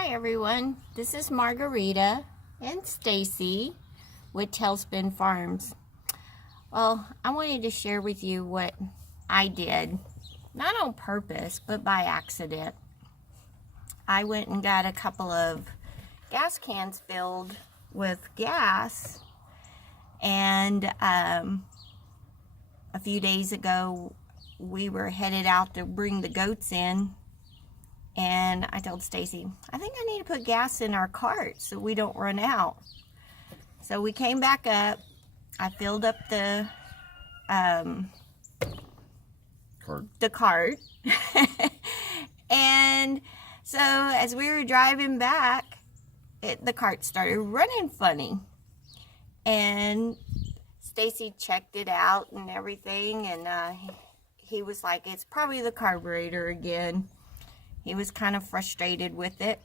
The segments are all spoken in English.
Hi everyone, this is Margarita and Stacy with Tailspin Farms. Well, I wanted to share with you what I did, not on purpose, but by accident. I went and got a couple of gas cans filled with gas, and a few days ago we were headed out to bring the goats in. And I told Stacy, I think I need to put gas in our cart so we don't run out. So we came back up. I filled up the cart. And so as we were driving back, the cart started running funny. And Stacy checked it out and everything. And he was like, it's probably the carburetor again. He was kind of frustrated with it.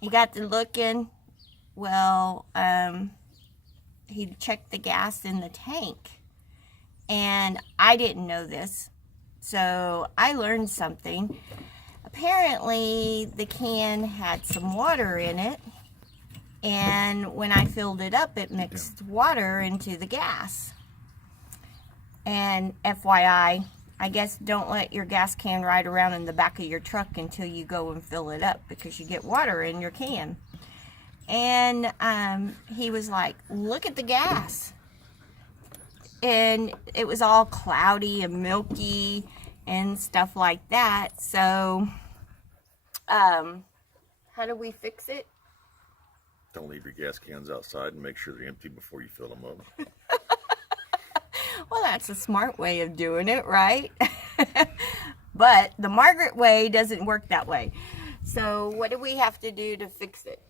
He got to looking. Well, he checked the gas in the tank. And I didn't know this. So I learned something. Apparently, the can had some water in it. And when I filled it up, it mixed water into the gas. And FYI, I guess don't let your gas can ride around in the back of your truck until you go and fill it up, because you get water in your can. And he was like, look at the gas. And it was all cloudy and milky and stuff like that. So how do we fix it? Don't leave your gas cans outside and make sure they're empty before you fill them up. Well, that's a smart way of doing it, right? But the Margaret way doesn't work that way. So what do we have to do to fix it?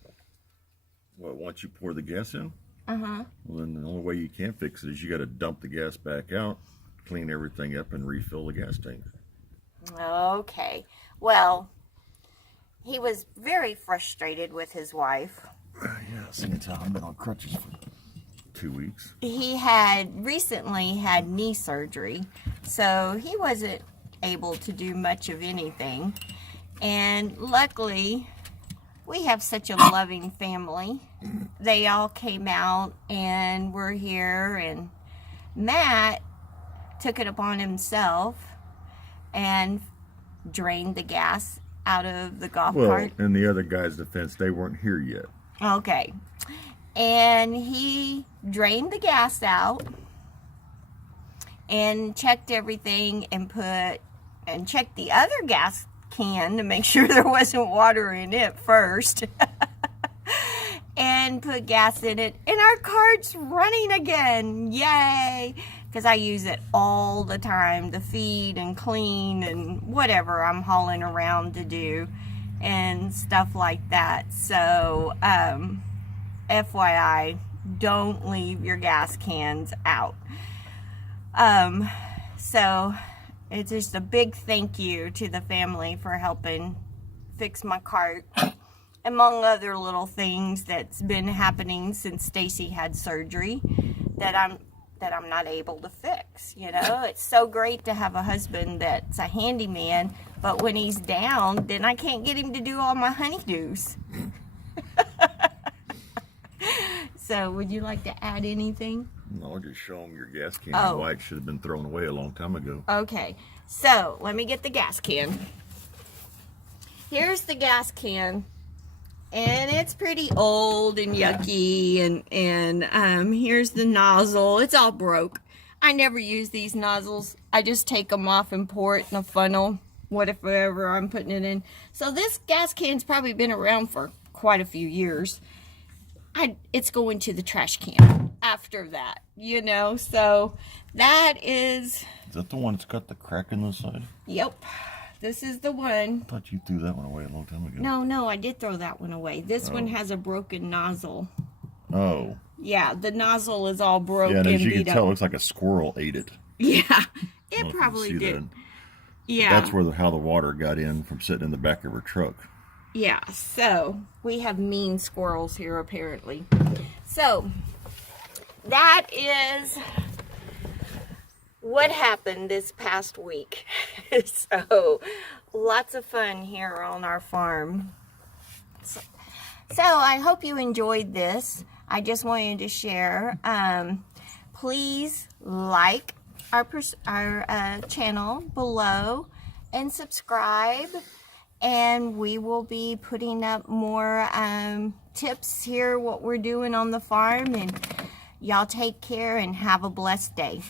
Well, once you pour the gas in, well, then the only way you can fix it is you got to dump the gas back out, clean everything up, and refill the gas tank. Okay. Well, he was very frustrated with his wife. Yeah, same time. I've been on crutches for 2 weeks. He had recently had knee surgery, so he wasn't able to do much of anything. And luckily, we have such a loving family. They all came out and were here, and Matt took it upon himself and drained the gas out of the golf cart. Well, in the other guy's defense, they weren't here yet. Okay. And he drained the gas out and checked everything and checked the other gas can to make sure there wasn't water in it first. And put gas in it, and our cart's running again. Yay! Because I use it all the time to feed and clean and whatever I'm hauling around to do and stuff like that. So FYI, don't leave your gas cans out. So it's just a big thank you to the family for helping fix my cart, among other little things that's been happening since Stacy had surgery that I'm not able to fix. You know, it's so great to have a husband that's a handyman, but when he's down, then I can't get him to do all my honeydews. So, would you like to add anything? No, I'll just show them your gas can. Oh. Why it should have been thrown away a long time ago. Okay, so let me get the gas can. Here's the gas can, and it's pretty old and yucky, and here's the nozzle. It's all broke. I never use these nozzles. I just take them off and pour it in a funnel, whatever I'm putting it in. So this gas can's probably been around for quite a few years. It's going to the trash can after that, you know. So that is... Is that the one that's got the crack in the side? Yep. This is the one. I thought you threw that one away a long time ago. No, I did throw that one away. This one has a broken nozzle. Oh. Yeah, the nozzle is all broken. Yeah, and as you can tell, it looks like a squirrel ate it. Yeah, it probably did. That. Yeah. That's how the water got in from sitting in the back of her truck. Yeah, so we have mean squirrels here apparently. So that is what happened this past week. So, lots of fun here on our farm. So, I hope you enjoyed this. I just wanted to share. Please like our channel below and subscribe. And we will be putting up more tips here, what we're doing on the farm. And y'all take care and have a blessed day.